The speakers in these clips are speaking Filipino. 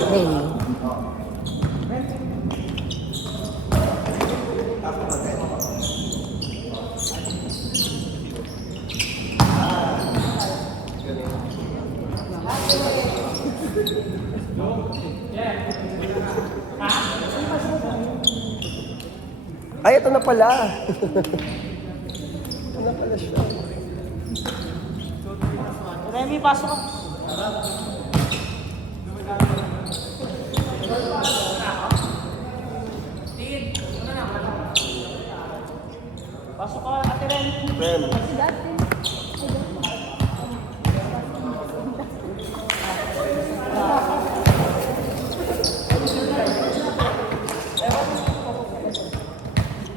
Really? Ay, ito na pala. Ito na pala siya. Remy, pasok ka. Pasok ka, Ate Remy. Rem.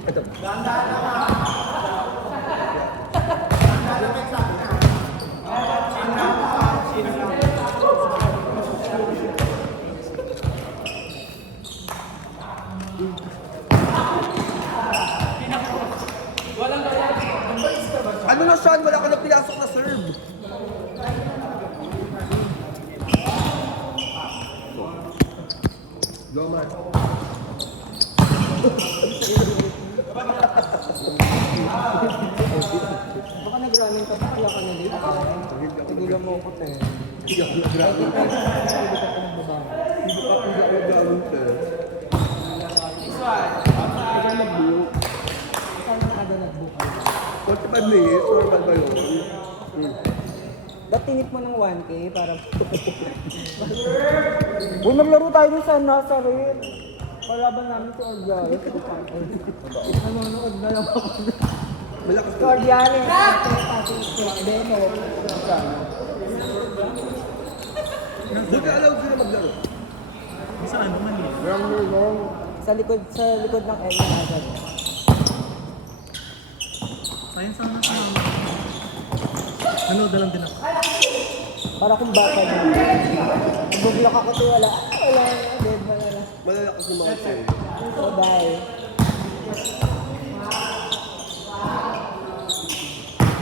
Ito. Ano na, Sean? Wala ka na pinasok na serve. Go, man. Baka nag-running ka pa, wala ka na dito. Tigilan mo ako, te. Hindi ako nag-running. Hindi ka pa nagbaba. Hindi pa ako nag-running, sir. Kasi nag-book. Saan na aga nag-book? 45 minutes, normal ba yun? Ba't tinip mo ng 1K para... Uy, maglaro tayo dun sa Nazareth. Palaban namin si Ordiales. Nanonood na lang ako. Malakas Si ka. Ordiales. Pati si Demo. Buti allowed sila maglaro. Saan naman yun? Sa likod ng Ella agad. Sayang sana sa ano, dalang din ako. Para kung baka na. Nag-block ako to, wala. Wala na, dead mo na lang. Malalakas yung mga sir. So, bye.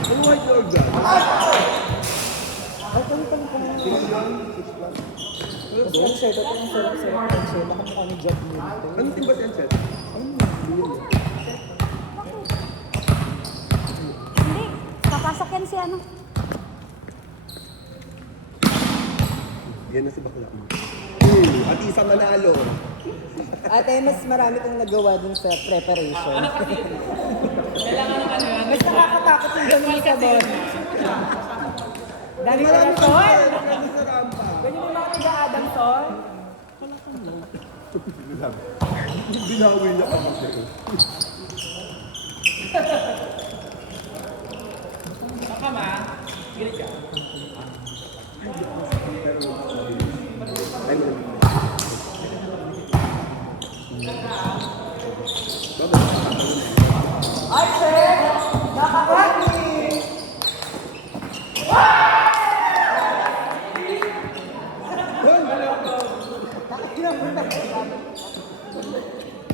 Ano white lord ka? Ay, kami kung ano. 6 plus. Ang shirt, ito yung sarap ng shirt. Baka mukha ni Jack Moon. Ano team ba si Anchet? Hindi. Papasok yan si ano. Yan na si bakla mo. At isang nanalo. Ate, mas marami kong nagawa dun sa preparation. Mas nakakatakot yung ganun sa doon. Dami ko na sol! Marami sa rampa. Ganyan yung mga taga-Adam sol? Binawi niya ako sa'yo. Ay, mo. Ay, sir! Nakakaki!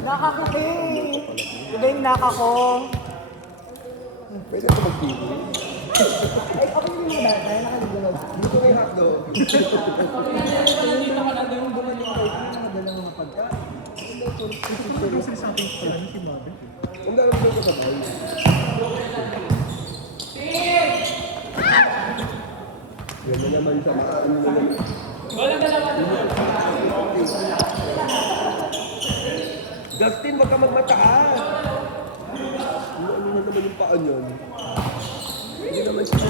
Nakakaki! Diba yung naka ko? Pwede ko mag-TV. Ay, ako yung mga bata, nakaligunod. Dito may hotdog. Dito ka lang yung bulan yung kayo, nakadala mga pagkain. Kasi sa akin pala ni si Bobby. Ang dami ko sa sabay. Yan na naman siya. Ano na naman. Justin, wag ka magmataas. Ano na naman yung paa niyan? Hindi naman siya.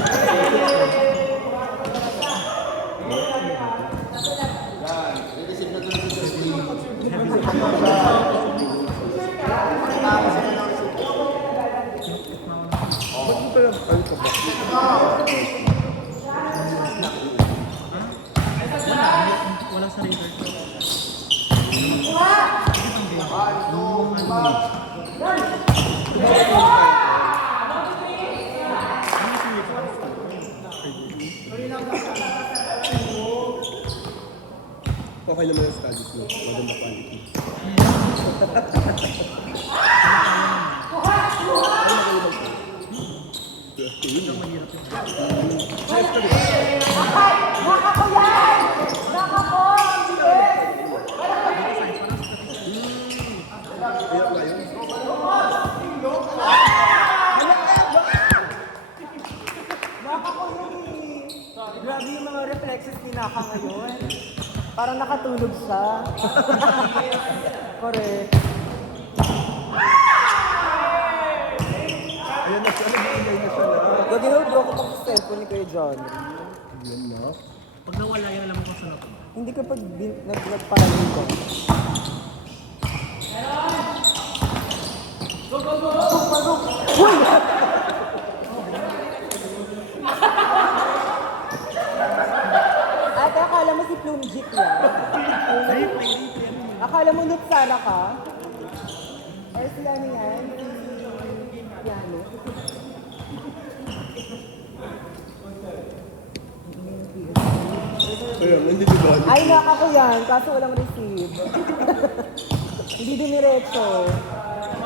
Ba't mo pala ano ka ba? Wala sa radar ko. Okay naman yung studies mo. Maganda quality. Naka ko yan! Naka ko! Parang nakatulog siya. Correct. Ayan na siya, nag-iingay na siya na. Gagawin ko pag sa cellphone ni Kuya John. Yan na. Pag nawala yan, alam mo kung saan ako. Hindi ka pag nagparangin ko. Ate, akala mo si Plumjik yan? Akala mo Nutsara ka? Or si ano yan? Si Piano? Ayun, individual. Ay, naka ko yan, kaso walang receive. Hindi diniretso.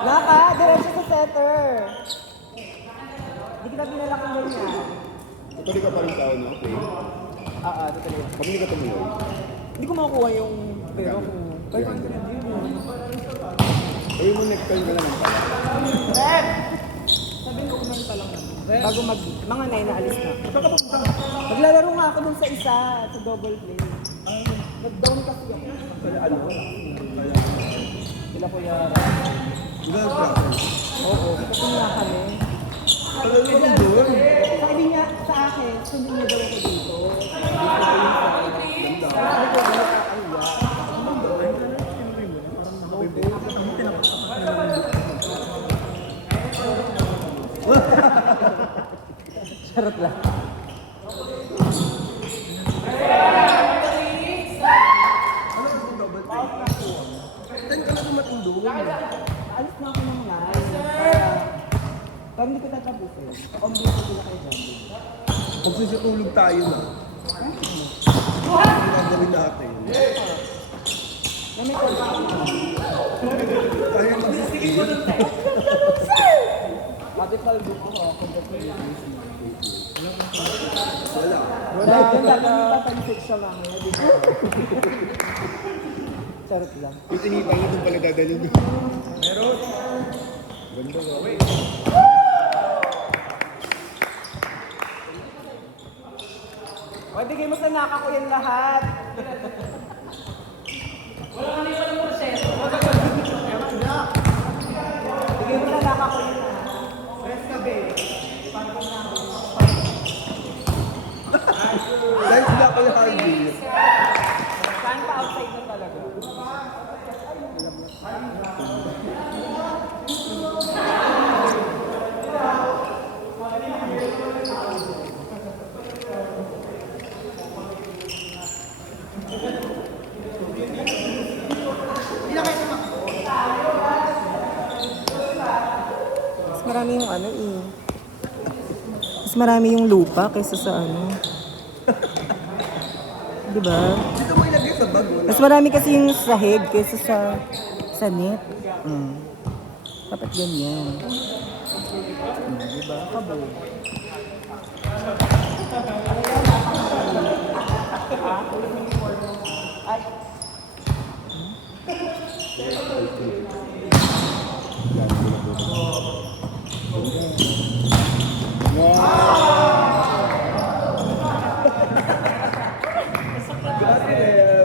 Naka, diretso sa setter. Hindi kita pinalakang ganyan. Tutuloy ka pa rin tao, no? Okay. Totally. Pag hindi ka tumuloy. Hindi ko makukuha yung pera ko. 500 yun. Ayun mo next time ka lang. Sabi ko kumenta lang naman. Bago mga 9 na alis na. Maglalaro nga ako dun sa isa, sa double play. Nag-down kasi ako. Kaya ano? Sila Kuya. Wala ka. Oo, kasi nga kami. Wala naman doon. Sabi niya sa akin, sundin niya daw ako dito. Sabi ko, ano ka, ay, Charot lang. Ano yung double take? 10 ka lang dumating doon. Alis na ako ng 9. Parang hindi ko tatapusin. Ombi ko sila kayo dyan. Pag susutulog tayo na. Ano gagawin natin? Na may kontak. Tayo magsisigil. Ate Paldo ko ako. Wala. Wala. Yung tatansit siya mamaya. Di ba? Charot lang. Yung tinipay niya doon pala dadalhin doon. Meron. Ganda ba? O, bigay mo sa naka ko yan lahat. Bigay mo sa naka ko yan lahat. Dahil sila ko yung Harvey. Saan pa outside na talaga? Mas marami yung ano eh. Mas marami yung lupa kaysa sa ano. Diba? Dito mo ilagay sa bag. Wala. Mas marami kasi yung sahig kaysa sa net. Dapat ganyan. Diba? Kabo. Ay.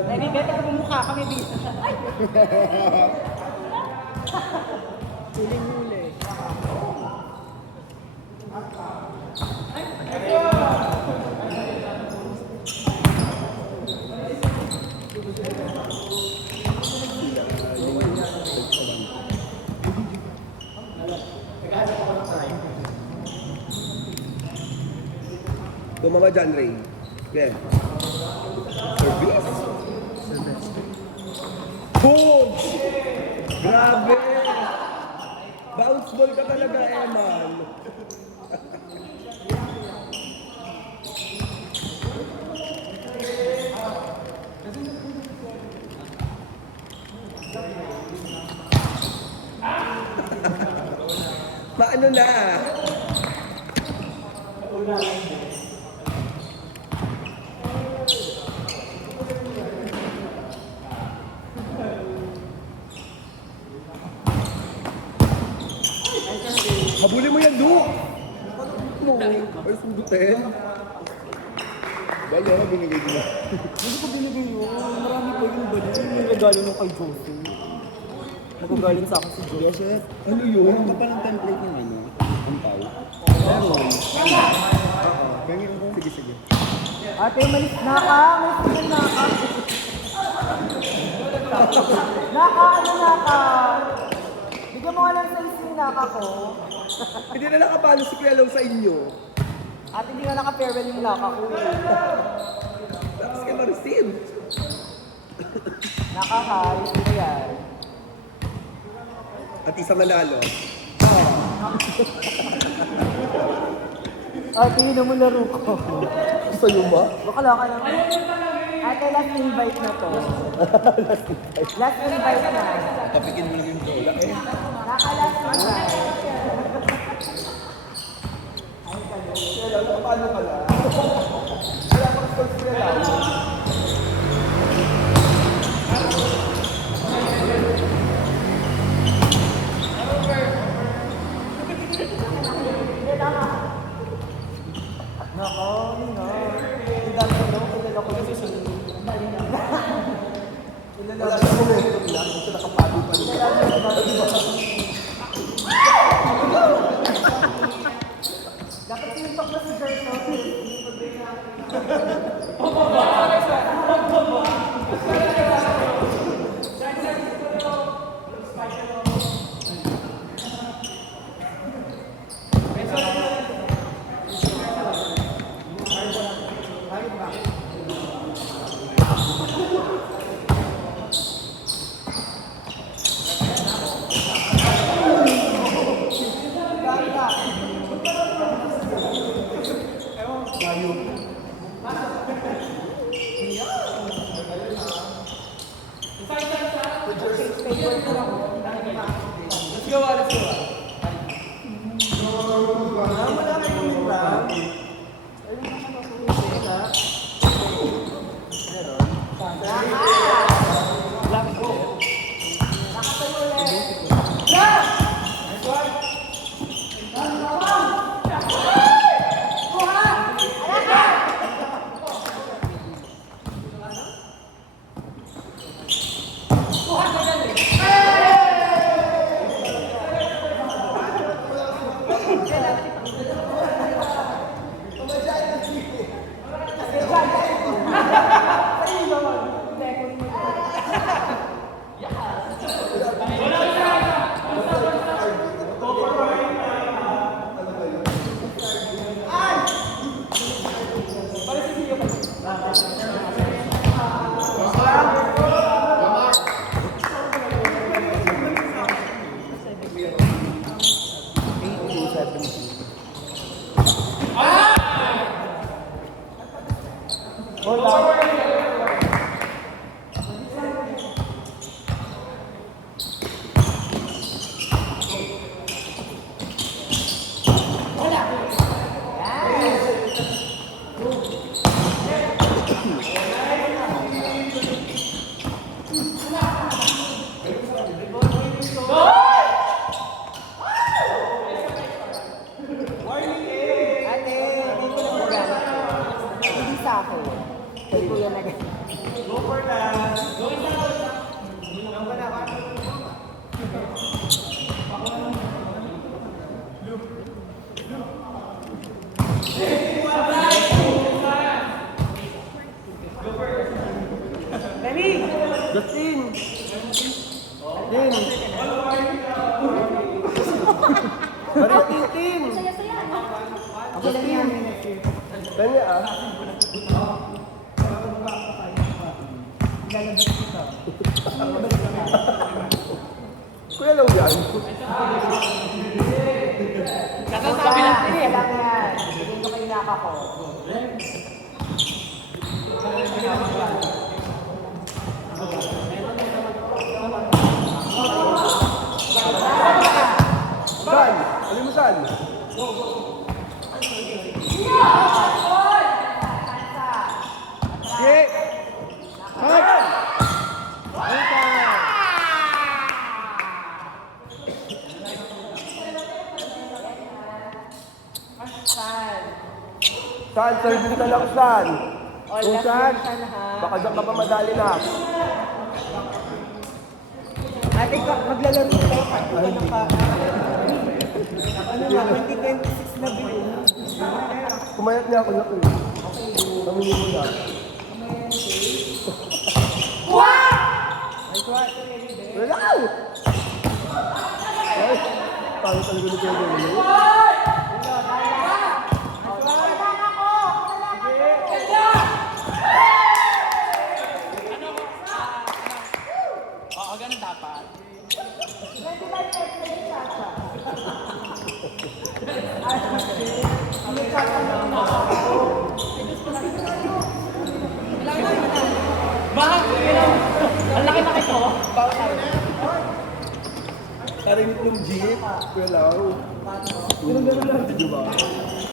Ready, beto ko mukha kami dito. Ay! Huling-huli. Tumama dyan, Ray. Okay. Service. Boom! Grabe! Bounce ball ka talaga, Eman. Paano na? Habulin mo yan, Luke! Ay, sundutin. Bale, ha, binigay ko na. Hindi ko binigay yun. Marami pa yung bali. Yung regalo nung kay Josie. Magagaling sa akin si Josie. Yes, sir. Ano yun? Ano pa ng template ng ano? Ang pau? Meron. Oo. Ganyan ko. Sige, sige. Ate, malis na ka. Malis na ka. Naka, ano naka? Bigyan mo nga lang sa isang naka ko. Hindi na nakapalo si Kuya Long sa inyo. Ate, hindi nga naka-farewell yung naka ko. Tapos kayo ma-receive. Naka ka, hindi ko yan. At isa manalo. Ate, yun naman laro ko. Gusto nyo ba? Bakala ka lang. Ate, last invite na to. Last invite na. Kapikin mo lang yung bola eh. Naka-last invite. Kuya Long, nakapalo ka lang. Kaya ko gusto Kuya Long. Nako, yun nga. Ang dami ko daw, kilala ko yung susunod. Wala siya momentum lang. Gusto nakapalo pa rin. Dapat sinuntok na si Jerry. Justin! Justin! Bari, Tintin! Justin! Tanya ah. Kuya Long yan. Kakasabi lang din eh. Lang yan. Bigyan ko kayo naka ko. Saan? Alin mo saan? Sige! Saan? Saan? Service na lang saan? All last Susan, version ha. baka dyan ka pa madali na. Ate, maglalaro tayo pa. Ano ka? Ano nga, 2026 na bill. Kumayat niya ako na ko. Namili mo na. Wala! Ay, paano talaga nito yung gawin? Oo, ganun dapat. Bakit? Ang laki-laki ko. Narinig ng jeep. Kuya Lau. Di ba?